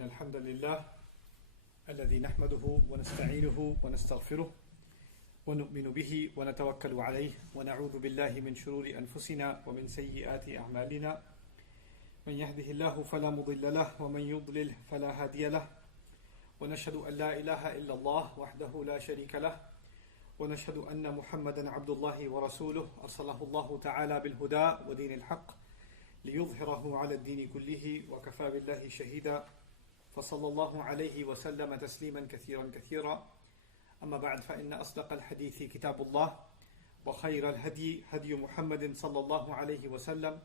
إن الحمد لله الذي نحمده ونستعينه ونستغفره ونؤمن به ونتوكل عليه ونعوذ بالله من شرور أنفسنا ومن سيئات أعمالنا من يهده الله فلا مضل له ومن يضلل فلا هادي له ونشهد أن لا إله إلا الله وحده لا شريك له ونشهد أن محمدا عبد الله ورسوله أرسله الله تعالى بالهدى ودين الحق ليظهره على الدين كله وكفى بالله شهيدا فصلى الله عليه وسلم تسليما كثيرا كثيرا أما بعد فإن أصدق الحديث كتاب الله وخير الهدي هدي محمد صلى الله عليه وسلم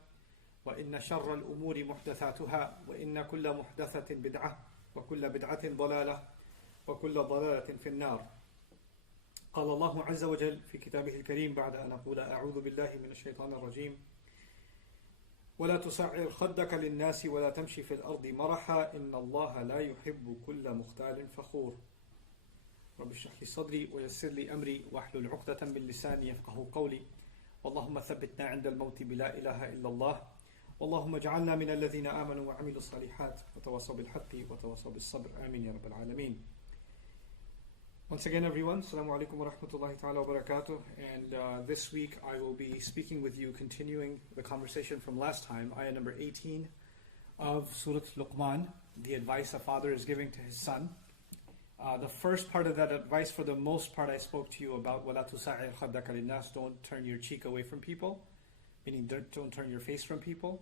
وإن شر الأمور محدثاتها وإن كل محدثة بدعة وكل بدعة ضلالة وكل ضلالة في النار. قال الله عز وجل في كتابه الكريم بعد أن أقول أعوذ بالله من الشيطان الرجيم ولا تصعر خدك للناس ولا تمشي في الأرض مرحا إن الله لا يحب كل مختال فخور. رب اشرح لي صدري ويسر لي أمري واحلل عقدة من لساني يفقه قولي اللهم ثبتنا عند الموت بلا إله إلا الله اللهم اجعلنا من الذين آمنوا وعملوا الصالحات وتواصوا بالحق وتواصوا بالصبر آمين يا رب العالمين. Once again, everyone, Assalamu alaikum wa rahmatullahi ta'ala wa barakatuh. And this week I will be speaking with you, continuing the conversation from last time, ayah number 18 of Surah Luqman, the advice a father is giving to his son. The first part of that advice, for the most part, I spoke to you about وَلَا تُسَعِرْ خَدَّكَ لِلنَّاسِ, don't turn your cheek away from people, meaning don't turn your face from people.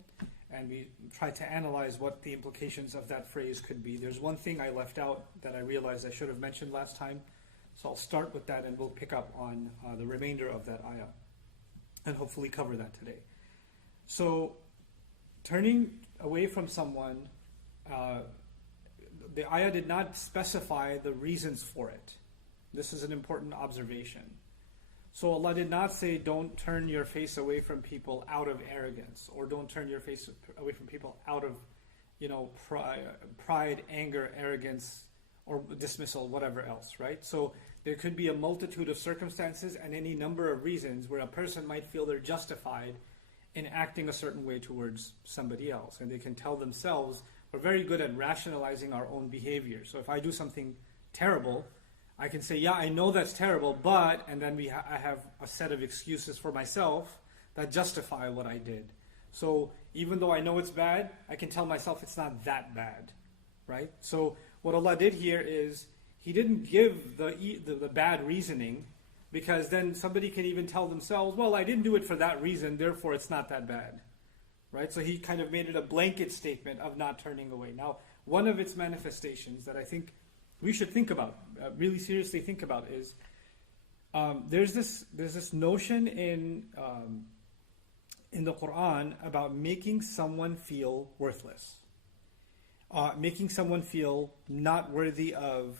And we tried to analyze what the implications of that phrase could be. There's one thing I left out that I realized I should have mentioned last time. So I'll start with that and we'll pick up on the remainder of that ayah and hopefully cover that today. So turning away from someone, the ayah did not specify the reasons for it. This is an important observation. So Allah did not say don't turn your face away from people out of arrogance, or don't turn your face away from people out of, pride, anger, arrogance, or dismissal, whatever else, right? So there could be a multitude of circumstances and any number of reasons where a person might feel they're justified in acting a certain way towards somebody else. And they can tell themselves, we're very good at rationalizing our own behavior. So if I do something terrible, I can say, yeah, I know that's terrible, but, and then I have a set of excuses for myself that justify what I did. So even though I know it's bad, I can tell myself it's not that bad, right? So what Allah did here is, He didn't give the bad reasoning, because then somebody can even tell themselves, well, I didn't do it for that reason, therefore it's not that bad, right? So He kind of made it a blanket statement of not turning away. Now, one of its manifestations that I think we should think about, really seriously think about, is there's this notion in the Quran about making someone feel worthless, making someone feel not worthy of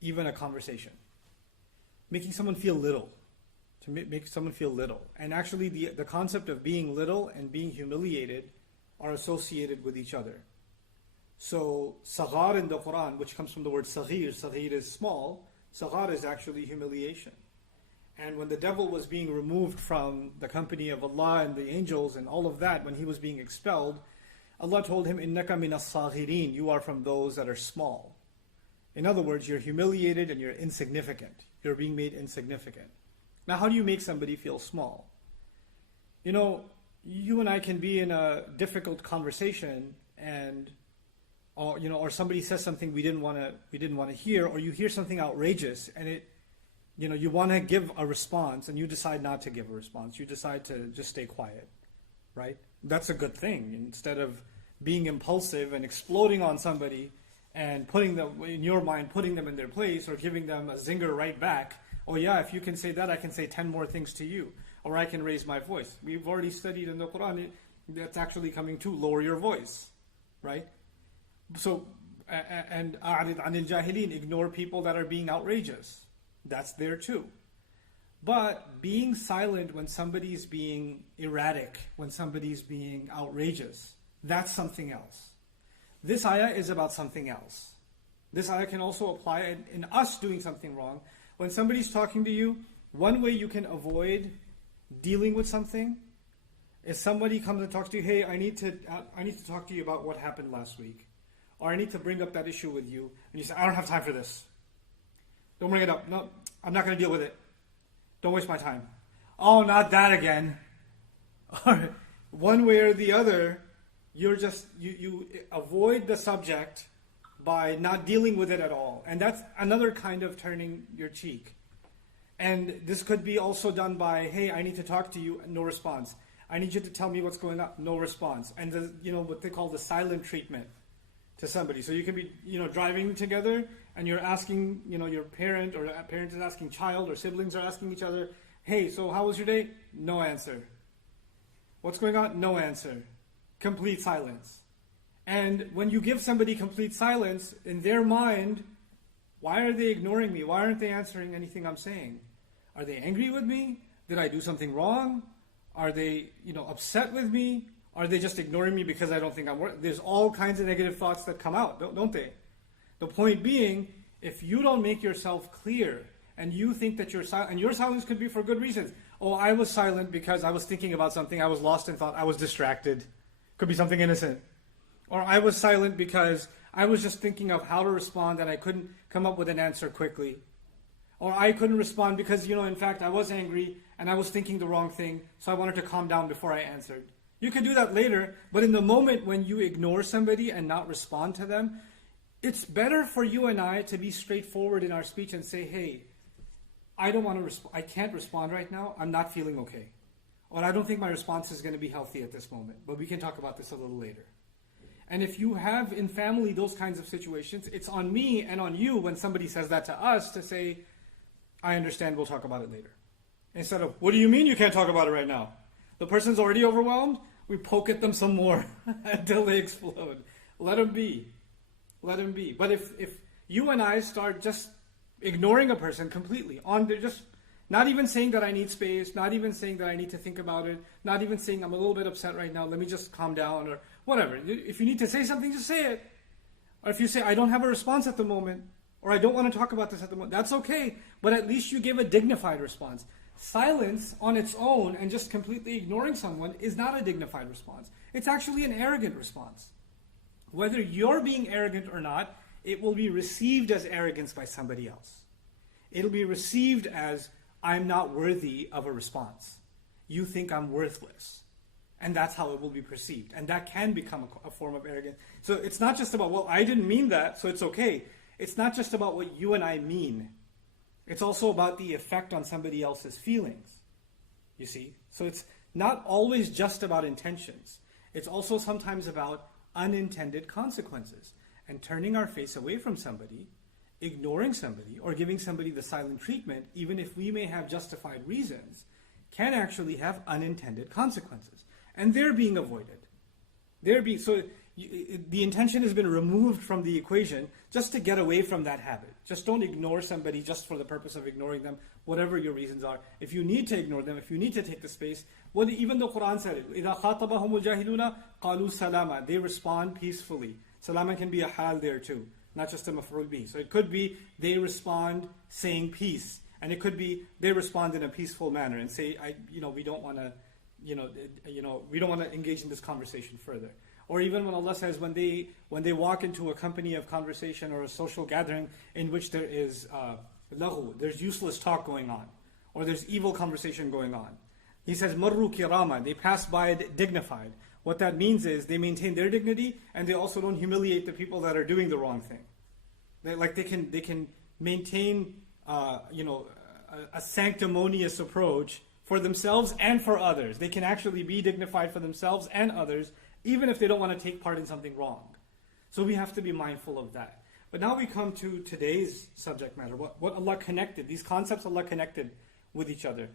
even a conversation, making someone feel little, to make someone feel little. And actually the concept of being little and being humiliated are associated with each other. So saghar in the Quran, which comes from the word saghir is small, saghar is actually humiliation. And when the devil was being removed from the company of Allah and the angels and all of that, when he was being expelled, Allah told him, إِنَّكَ مِنَ الصَّاغِرِينَ, you are from those that are small. In other words, you're humiliated and you're insignificant. You're being made insignificant. Now, how do you make somebody feel small? You and I can be in a difficult conversation, and or somebody says something we didn't want to hear, or you hear something outrageous, and you want to give a response, and you decide not to give a response. You decide to just stay quiet, right? That's a good thing. Instead of being impulsive and exploding on somebody and putting them in their place, or giving them a zinger right back. Oh yeah, if you can say that, I can say 10 more things to you, or I can raise my voice. We've already studied in the Quran, that's actually coming to lower your voice, right? So, and أَعْرِضْ عَنِ الْجَاهِلِينَ, ignore people that are being outrageous. That's there too. But being silent when somebody's being erratic, when somebody's being outrageous, that's something else. This ayah is about something else. This ayah can also apply in us doing something wrong. When somebody's talking to you, one way you can avoid dealing with something is somebody comes and talks to you, hey, I need to talk to you about what happened last week. or I need to bring up that issue with you, and you say, I don't have time for this. Don't bring it up. No, I'm not going to deal with it. Don't waste my time. Oh, not that again. Or one way or the other, you avoid the subject by not dealing with it at all. And that's another kind of turning your cheek. And this could be also done by, hey, I need to talk to you, no response. I need you to tell me what's going on, no response. And what they call the silent treatment to somebody. So you can be, driving together and you're asking, your parent, or a parent is asking child, or siblings are asking each other, hey, so how was your day? No answer. What's going on? No answer. Complete silence. And when you give somebody complete silence, in their mind, why are they ignoring me? Why aren't they answering anything I'm saying? Are they angry with me? Did I do something wrong? Are they, upset with me? Are they just ignoring me because I don't think I'm worth? There's all kinds of negative thoughts that come out, don't they? The point being, if you don't make yourself clear, and you think that you're silent, and your silence could be for good reasons. Oh, I was silent because I was thinking about something, I was lost in thought, I was distracted. Could be something innocent. Or I was silent because I was just thinking of how to respond and I couldn't come up with an answer quickly. Or I couldn't respond because, in fact, I was angry and I was thinking the wrong thing, so I wanted to calm down before I answered. You could do that later, but in the moment when you ignore somebody and not respond to them, it's better for you and I to be straightforward in our speech and say, hey, I don't want to I can't respond right now, I'm not feeling okay. Or I don't think my response is going to be healthy at this moment, but we can talk about this a little later. And if you have in family those kinds of situations, it's on me and on you when somebody says that to us to say, I understand, we'll talk about it later. Instead of, what do you mean you can't talk about it right now? The person's already overwhelmed, we poke at them some more until they explode. Let them be. Let them be. But if you and I start just ignoring a person completely, they're just not even saying that I need space, not even saying that I need to think about it, not even saying I'm a little bit upset right now, let me just calm down, or whatever. If you need to say something, just say it. Or if you say, I don't have a response at the moment, or I don't want to talk about this at the moment, that's okay, but at least you give a dignified response. Silence on its own and just completely ignoring someone is not a dignified response. It's actually an arrogant response. Whether you're being arrogant or not, it will be received as arrogance by somebody else. It'll be received as, I'm not worthy of a response. You think I'm worthless. And that's how it will be perceived. And that can become a form of arrogance. So it's not just about, well, I didn't mean that, so it's okay. It's not just about what you and I mean. It's also about the effect on somebody else's feelings. You see? So it's not always just about intentions. It's also sometimes about unintended consequences. And turning our face away from somebody, ignoring somebody, or giving somebody the silent treatment, even if we may have justified reasons, can actually have unintended consequences. And they're being avoided. The intention has been removed from the equation just to get away from that habit. Just don't ignore somebody just for the purpose of ignoring them, whatever your reasons are. If you need to ignore them, if you need to take the space, even the Quran said it, إِذَا خَاطَبَهُمُ الْجَاهِلُونَ قَالُوا سَلَامًا. They respond peacefully. Salama can be a hal there too, not just a maf'ul bih. So it could be they respond saying peace, and it could be they respond in a peaceful manner and say, we don't want to, we don't want to engage in this conversation further. Or even when Allah says, when they walk into a company of conversation or a social gathering in which there is lahu, there's useless talk going on, or there's evil conversation going on. He says, marru kirama, they pass by dignified. What that means is they maintain their dignity and they also don't humiliate the people that are doing the wrong thing. They can maintain a sanctimonious approach for themselves and for others. They can actually be dignified for themselves and others, even if they don't want to take part in something wrong. So we have to be mindful of that. But now we come to today's subject matter, what Allah connected, these concepts Allah connected with each other.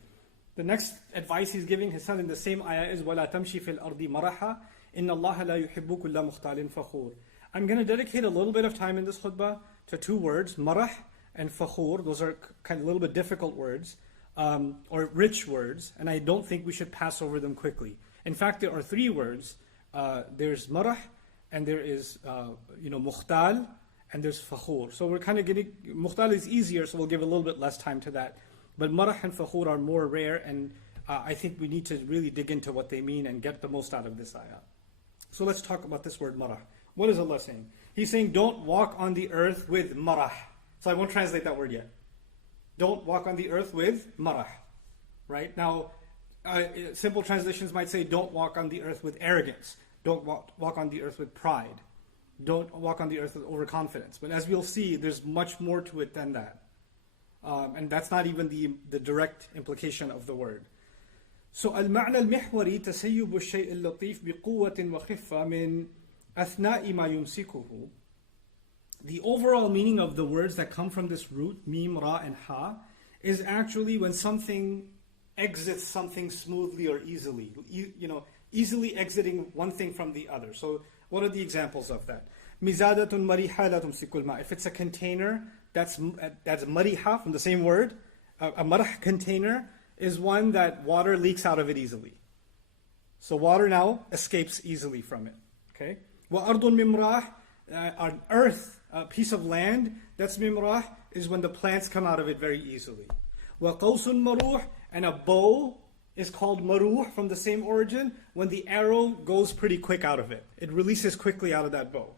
The next advice He's giving His son in the same ayah is وَلَا تَمْشِ فِي الْأَرْضِ مَرَحًا إِنَّ اللَّهَ لَا يُحِبُّ كُلَّ مُخْتَالٍ فَخُورٍ. I'm going to dedicate a little bit of time in this khutbah to two words, marah and fakhur. Those are kind of a little bit difficult words, or rich words, and I don't think we should pass over them quickly. In fact, there are three words. There's marah, and there is mukhtal, and there's fakhur. So we're kind of getting, mukhtal is easier, so we'll give a little bit less time to that. But marah and fakhur are more rare, and I think we need to really dig into what they mean and get the most out of this ayah. So let's talk about this word marah. What is Allah saying? He's saying don't walk on the earth with marah. So I won't translate that word yet. Don't walk on the earth with marah. Right? Now, simple translations might say don't walk on the earth with arrogance. Don't walk on the earth with pride. Don't walk on the earth with overconfidence. But as we'll see, there's much more to it than that. And that's not even the direct implication of the word. So المعنى المحوري تسيب الشيء اللطيف بقوة وخفة من أثناء ما يمسكه. The overall meaning of the words that come from this root, mim, ra, and ha, is actually when something exits something smoothly or easily. Easily exiting one thing from the other. So what are the examples of that? مِزَادَةٌ مَرِيحَةٌ لَا تُمْسِكُ الْمَاءَ. If it's a container, that's mariha from the same word. A marah container is one that water leaks out of it easily. So water now escapes easily from it. Okay? وَأَرْضٌ مِمْرَاحٌ, an earth, a piece of land, that's mimrah, is when the plants come out of it very easily. وَقَوْسٌ مَرُوحٌ, and a bow is called maruh from the same origin, when the arrow goes pretty quick out of it. It releases quickly out of that bow.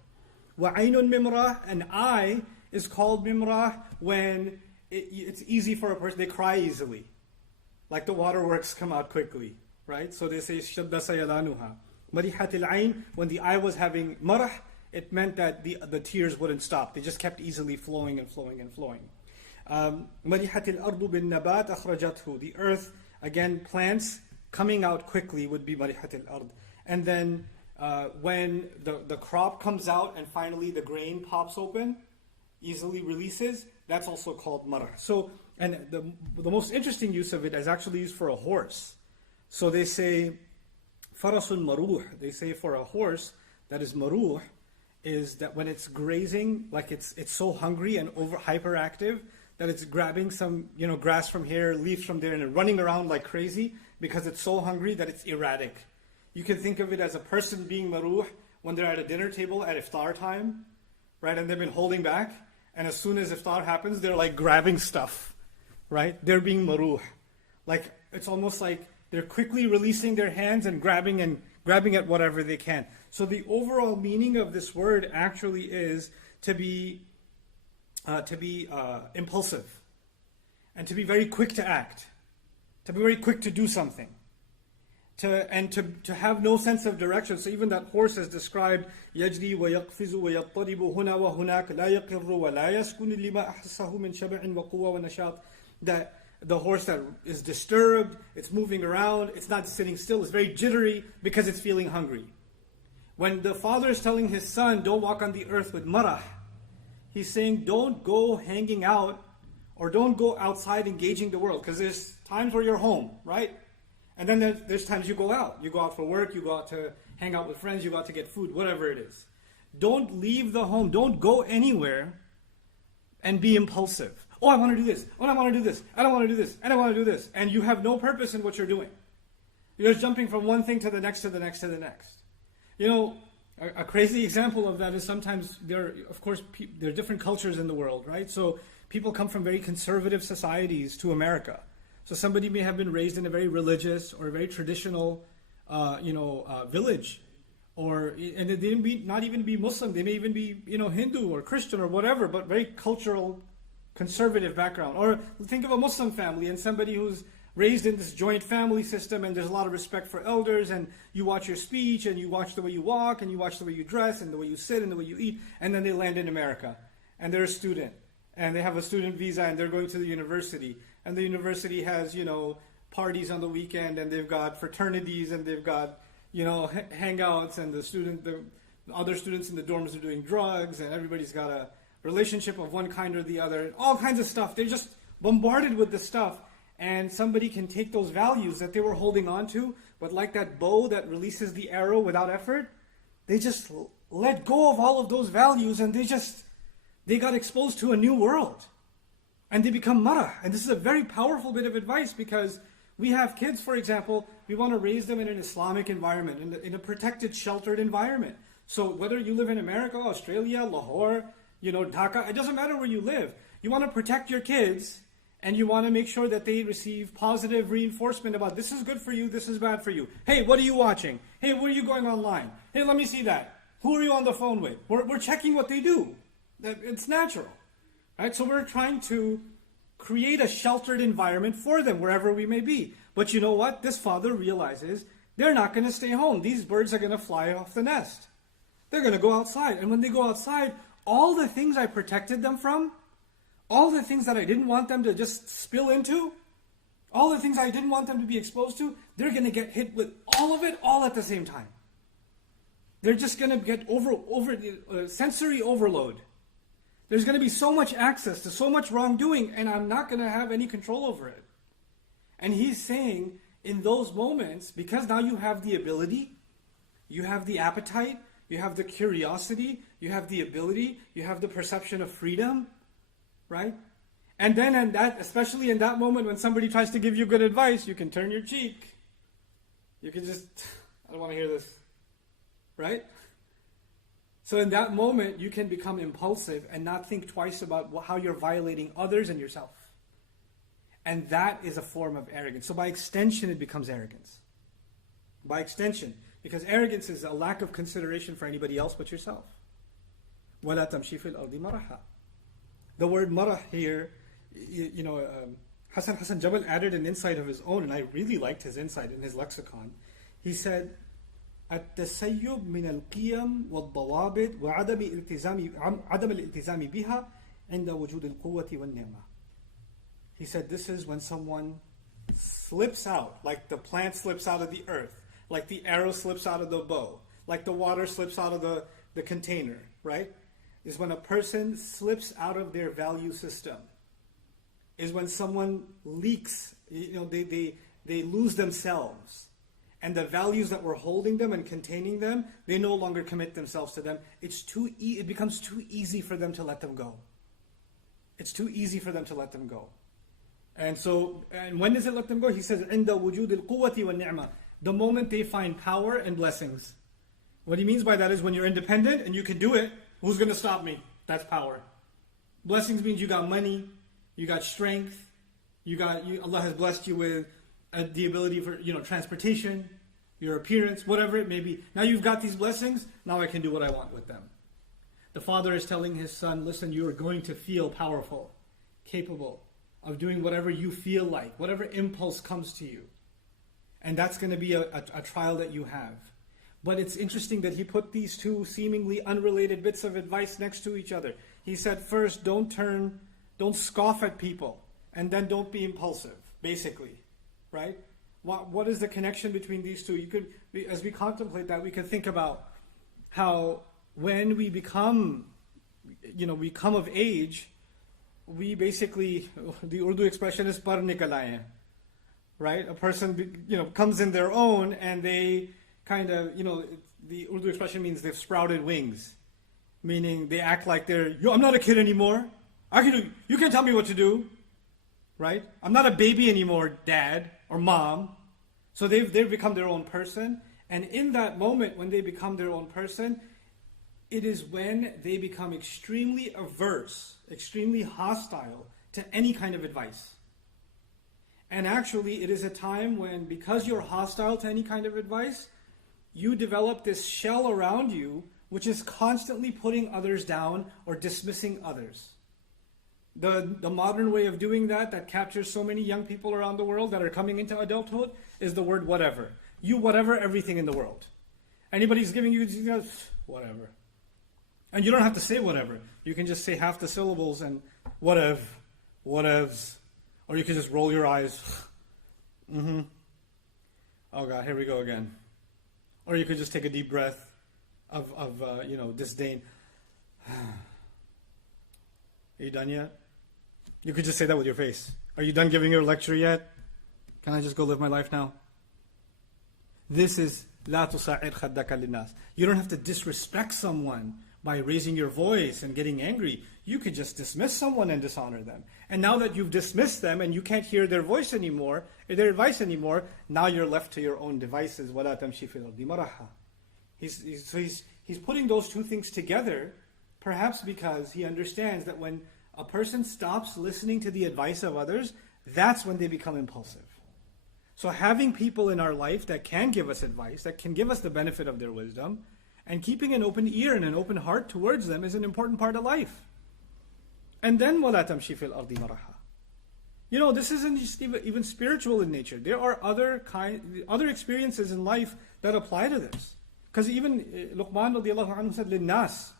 وَعَيْنٌ مِمْرَاحٌ, an eye is called mimrah when it's easy for a person, they cry easily. Like the waterworks come out quickly, right? So they say شَدَّ سَيَلَانُهَا. مَرِحَةِ الْعَيْنِ, when the eye was having marah, it meant that the tears wouldn't stop. They just kept easily flowing and flowing and flowing. مَرِحَةِ الْأَرْضُ بِالنَّبَاتِ أَخْرَجَتْهُ. The earth, again, plants coming out quickly would be مَرِحَةِ الْأَرْض. And then when the crop comes out and finally the grain pops open, easily releases, that's also called marah. So, and the most interesting use of it is actually used for a horse. So they say, farasun maruh. They say for a horse that is maruh, is that when it's grazing, like it's so hungry and hyperactive that it's grabbing some grass from here, leaves from there, and running around like crazy because it's so hungry that it's erratic. You can think of it as a person being maruh when they're at a dinner table at iftar time, right? And they've been holding back, and as soon as iftar happens, they're like grabbing stuff, right? They're being maruh. Like it's almost like they're quickly releasing their hands and grabbing at whatever they can. So the overall meaning of this word actually is to be impulsive, and to be very quick to act, to be very quick to do something, to have no sense of direction. So even that horse is described, يجري ويقفز ويضطرب هنا وهناك لا يقر ولا يسكن لما أحسه من شبع وقوة ونشاط. That the horse that is disturbed, it's moving around, it's not sitting still, it's very jittery because it's feeling hungry. When the father is telling his son, don't walk on the earth with marah, he's saying don't go hanging out or don't go outside engaging the world, because there's times where you're home, right? And then there's times you go out. You go out for work, you go out to hang out with friends, you go out to get food, whatever it is. Don't leave the home. Don't go anywhere and be impulsive. Oh, I want to do this. Oh, I want to do this. I don't want to do this. And I want to do this. And you have no purpose in what you're doing. You're just jumping from one thing to the next, to the next, to the next. A crazy example of that is sometimes there are different cultures in the world, right? So people come from very conservative societies to America. So somebody may have been raised in a very religious or a very traditional, village, and they may not even be Muslim. They may even be, Hindu or Christian or whatever, but very cultural, conservative background. Or think of a Muslim family and somebody who's raised in this joint family system, and there's a lot of respect for elders, and you watch your speech, and you watch the way you walk, and you watch the way you dress, and the way you sit, and the way you eat, and then they land in America, and they're a student, and they have a student visa, and they're going to the university, and the university has, parties on the weekend, and they've got fraternities, and they've got, hangouts, and the other students in the dorms are doing drugs, and everybody's got a relationship of one kind or the other, all kinds of stuff. They're just bombarded with this stuff. And somebody can take those values that they were holding on to, but like that bow that releases the arrow without effort, they just let go of all of those values, and they got exposed to a new world. And they become marah. And this is a very powerful bit of advice, because we have kids, for example, we want to raise them in an Islamic environment, in a protected, sheltered environment. So whether you live in America, Australia, Lahore, Dhaka, it doesn't matter where you live. You want to protect your kids, and you want to make sure that they receive positive reinforcement about this is good for you, this is bad for you. Hey, what are you watching? Hey, where are you going online? Hey, let me see that. Who are you on the phone with? We're checking what they do. It's natural. Right? So we're trying to create a sheltered environment for them wherever we may be. But you know what? This father realizes they're not going to stay home. These birds are going to fly off the nest. They're going to go outside. And when they go outside, all the things I protected them from, all the things that I didn't want them to just spill into, all the things I didn't want them to be exposed to, they're going to get hit with all of it all at the same time. They're just going to get sensory overload. There's going to be so much access to so much wrongdoing, and I'm not going to have any control over it. And he's saying, in those moments, because now you have the ability, you have the appetite, you have the curiosity, you have the ability, you have the perception of freedom, right? And then, especially in that moment when somebody tries to give you good advice, you can turn your cheek. You can just, I don't want to hear this, right? So in that moment, you can become impulsive and not think twice about how you're violating others and yourself. And that is a form of arrogance. So by extension, it becomes arrogance. By extension. Because arrogance is a lack of consideration for anybody else but yourself. وَلَا تَمْشِي فِي الْأَرْضِ مَرَحًا. The word marah here, Hassan Jabal added an insight of his own, and I really liked his insight in his lexicon. He said, التسيب من القيم والضوابط وعدم الالتزام بها عند وجود القوة والنعمة. He said this is when someone slips out, like the plant slips out of the earth, like the arrow slips out of the bow, like the water slips out of the container, right? Is when a person slips out of their value system. Is when someone leaks, they lose themselves. And the values that were holding them and containing them, they no longer commit themselves to them. It becomes too easy for them to let them go. It's too easy for them to let them go. And when does it let them go? He says, عند وجود القوة والنعمة. The moment they find power and blessings. What he means by that is when you're independent and you can do it, who's going to stop me? That's power. Blessings means you got money, you got strength, Allah has blessed you with the ability for transportation, your appearance, whatever it may be. Now you've got these blessings, now I can do what I want with them. The father is telling his son, listen, you are going to feel powerful, capable of doing whatever you feel like, whatever impulse comes to you. And that's going to be a trial that you have. But it's interesting that he put these two seemingly unrelated bits of advice next to each other. He said, first, don't scoff at people, and then don't be impulsive, basically. Right? What is the connection between these two? As we contemplate that, we can think about how when we become of age, we basically, the Urdu expression is par nikal aaye, right? A person, comes in their own, and they kind of, the Urdu expression means they've sprouted wings, meaning they act like I'm not a kid anymore. You can't tell me what to do, right? I'm not a baby anymore, dad or mom. So they've become their own person. And in that moment, when they become their own person, it is when they become extremely averse, extremely hostile to any kind of advice. And actually, it is a time when, because you're hostile to any kind of advice, you develop this shell around you, which is constantly putting others down or dismissing others. The modern way of doing that captures so many young people around the world that are coming into adulthood, is the word whatever. You whatever everything in the world. Anybody's giving you, whatever. And you don't have to say whatever. You can just say half the syllables and whatevs. Or you can just roll your eyes. Oh God, here we go again. Or you could just take a deep breath of disdain. Are you done yet? You could just say that with your face. Are you done giving your lecture yet? Can I just go live my life now? This is لا تصعر خدك للناس. You don't have to disrespect someone by raising your voice and getting angry. You could just dismiss someone and dishonor them. And now that you've dismissed them and you can't hear their voice anymore, or their advice anymore, now you're left to your own devices. وَلَا تَمْشِي فِي الْأَرْضِ مَرَحًا. He's putting those two things together, perhaps because he understands that when a person stops listening to the advice of others, that's when they become impulsive. So having people in our life that can give us advice, that can give us the benefit of their wisdom, And keeping an open ear and an open heart towards them is an important part of life. And then وَلَا تَمْشِي فِي الْأَرْضِ مَرَحًا. This isn't just even spiritual in nature. There are other experiences in life that apply to this. Because even Luqman radiallahu anhu said, لِلنَّاسِ,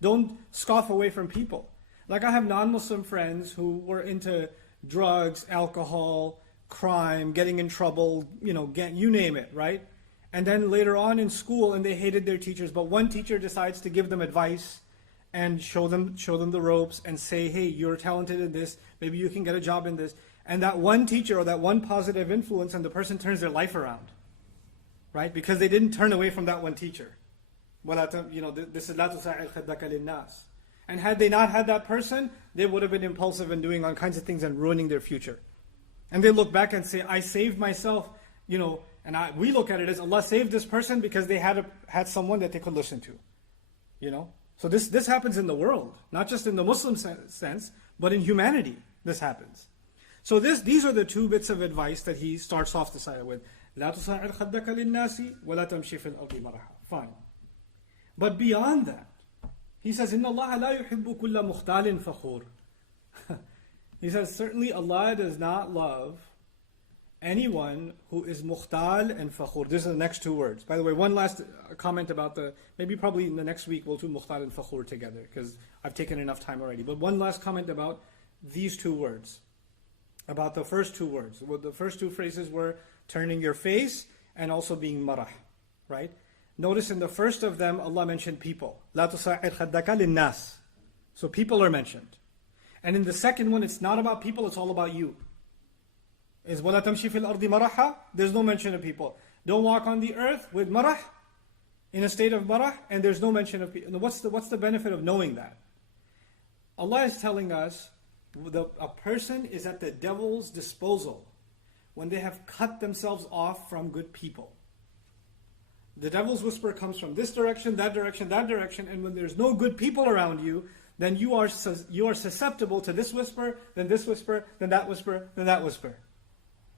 don't scoff away from people. Like I have non-Muslim friends who were into drugs, alcohol, crime, getting in trouble, you name it, right? And then later on in school, and they hated their teachers, but one teacher decides to give them advice and show them the ropes and say, hey, you're talented in this, maybe you can get a job in this. And that one teacher or that one positive influence, and the person turns their life around, right? Because they didn't turn away from that one teacher. This is لَا تُسَاعِرْ خَدَّكَ لِلنَّاسِ. And had they not had that person, they would have been impulsive and doing all kinds of things and ruining their future. And they look back and say, I saved myself, and we look at it as Allah saved this person because they had someone that they could listen to. So this happens in the world, not just in the Muslim sense, but in humanity this happens. So these are the two bits of advice that he starts off the ayah with. لا تُسَاعِرْ خَدَّكَ لِلنَّاسِ وَلَا تَمْشِي فِي الْأَرْضِ مَرَحًا. Fine. But beyond that, he says, إِنَّ اللَّهَ لَا يُحِبُّ كُلَّ مُخْتَالٍ فَخُورٍ. He says, certainly Allah does not love anyone who is mukhtal and fakhur. These are the next two words. By the way, one last comment about probably in the next week we'll do mukhtal and fakhur together because I've taken enough time already. But one last comment about these two words. About the first two words. Well, the first two phrases were turning your face and also being marah. Right? Notice in the first of them, Allah mentioned people. لا تُسَاعِرْ خَدَّكَ لِلنَّاسِ. So people are mentioned. And in the second one, it's not about people, it's all about you. Is وَلَا تَمْشِي فِي الْأَرْضِ مَرَحًا. There's no mention of people. Don't walk on the earth with marah, in a state of marah, and there's no mention of people. What's the benefit of knowing that? Allah is telling us a person is at the devil's disposal when they have cut themselves off from good people. The devil's whisper comes from this direction, that direction, that direction, and when there's no good people around you, then you are susceptible to this whisper, then that whisper, then that whisper.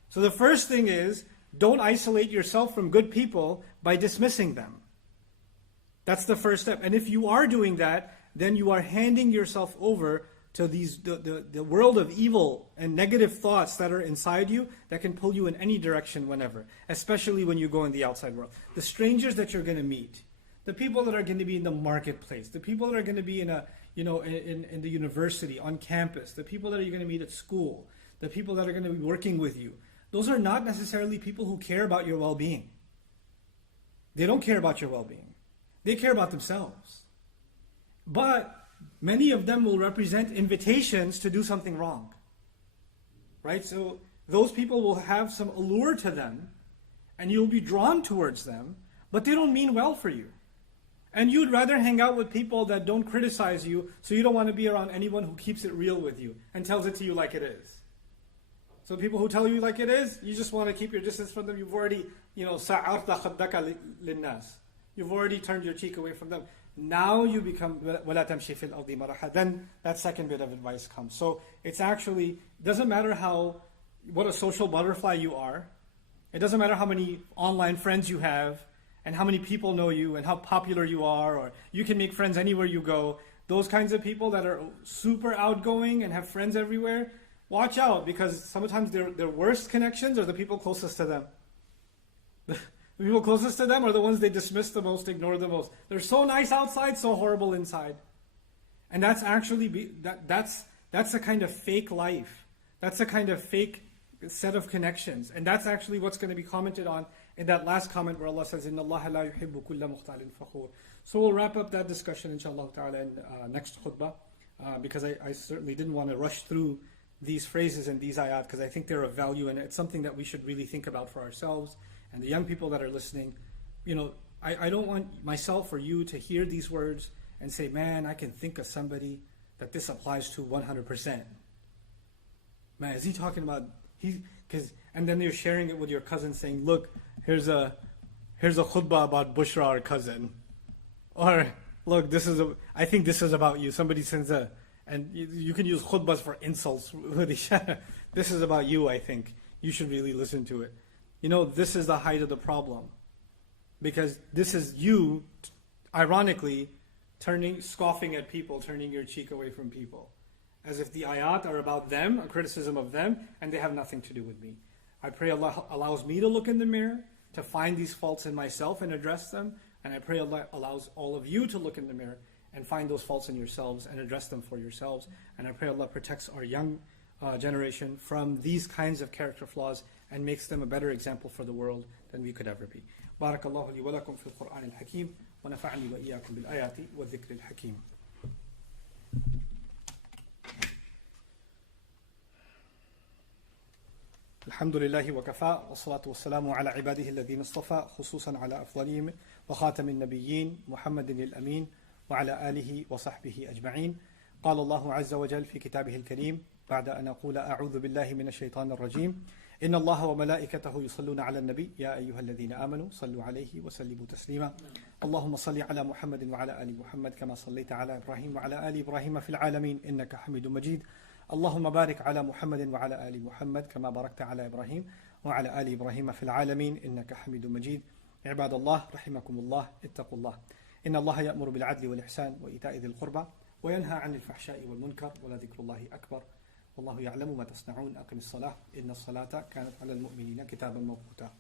So the first thing is, don't isolate yourself from good people by dismissing them. That's the first step. And if you are doing that, then you are handing yourself over to the world of evil and negative thoughts that are inside you that can pull you in any direction whenever, especially when you go in the outside world. The strangers that you're going to meet, the people that are going to be in the marketplace, the people that are going to be in the university, on campus, the people that you're going to meet at school, the people that are going to be working with you, those are not necessarily people who care about your well-being. They don't care about your well-being. They care about themselves. But many of them will represent invitations to do something wrong. Right? So those people will have some allure to them, and you'll be drawn towards them, but they don't mean well for you. And you'd rather hang out with people that don't criticize you, so you don't want to be around anyone who keeps it real with you and tells it to you like it is. So people who tell you like it is, you just want to keep your distance from them. You've already, سَعَرْتَ خَدَّكَ لِلنَّاسِ. You've already turned your cheek away from them. Now you become وَلَا تَمْشِي فِي الْأَرْضِ مَرَحًا. Then that second bit of advice comes. So it's actually, doesn't matter what a social butterfly you are. It doesn't matter how many online friends you have and how many people know you and how popular you are, or you can make friends anywhere you go. Those kinds of people that are super outgoing and have friends everywhere, watch out, because sometimes their worst connections are the people closest to them. The people closest to them are the ones they dismiss the most, ignore the most. They're so nice outside, so horrible inside. And that's actually, that's a kind of fake life. That's a kind of fake set of connections. And that's actually what's going to be commented on in that last comment where Allah says, إِنَّ اللَّهَ لَا يُحِبُّ كُلَّ مُخْتَالٍ فَخُورٍ. So we'll wrap up that discussion, inshaAllah ta'ala, in next khutbah, because I certainly didn't want to rush through these phrases and these ayat, because I think they're of value, and it's something that we should really think about for ourselves and the young people that are listening. I don't want myself or you to hear these words and say, man, I can think of somebody that this applies to 100%. Man, is he talking about, and then you're sharing it with your cousin saying, look, here's a khutbah about Bushra, our cousin. Or, look, I think this is about you. Somebody sends and you can use khutbahs for insults with each other. This is about you, I think. You should really listen to it. This is the height of the problem. Because this is you ironically, scoffing at people, turning your cheek away from people. As if the ayat are about them, a criticism of them, and they have nothing to do with me. I pray Allah allows me to look in the mirror, to find these faults in myself and address them. And I pray Allah allows all of you to look in the mirror and find those faults in yourselves and address them for yourselves. And I pray Allah protects our young generation from these kinds of character flaws and makes them a better example for the world than we could ever be. Barakallahu li wa lakum fil Qur'an al-Hakim wa nafa'ani wa iyyakum bil ayati wa dhikr al-Hakim. الحمد لله وكفى والصلاة والسلام على عباده الذين اصطفى خصوصا على أفضلهم وخاتم النبيين محمد الأمين وعلى آله وصحبه أجمعين. قال الله عز وجل في كتابه الكريم بعد أن أقول أعوذ بالله من الشيطان الرجيم إن الله وملائكته يصلون على النبي يا أيها الذين آمنوا صلوا عليه وسلموا تسليما. اللهم صل على محمد وعلى آل محمد كما صليت على إبراهيم وعلى آل إبراهيم في العالمين إنك حميد مجيد. اللهم بارك على محمد وعلى آل محمد كما باركت على إبراهيم وعلى آل إبراهيم في العالمين إنك حميد مجيد. عباد الله رحمكم الله اتقوا الله إن الله يأمر بالعدل والإحسان وإيتاء ذي القربى وينهى عن الفحشاء والمنكر ولذكر الله أكبر والله يعلم ما تصنعون. أقم الصلاة إن الصلاة كانت على المؤمنين كتابا موقوتا.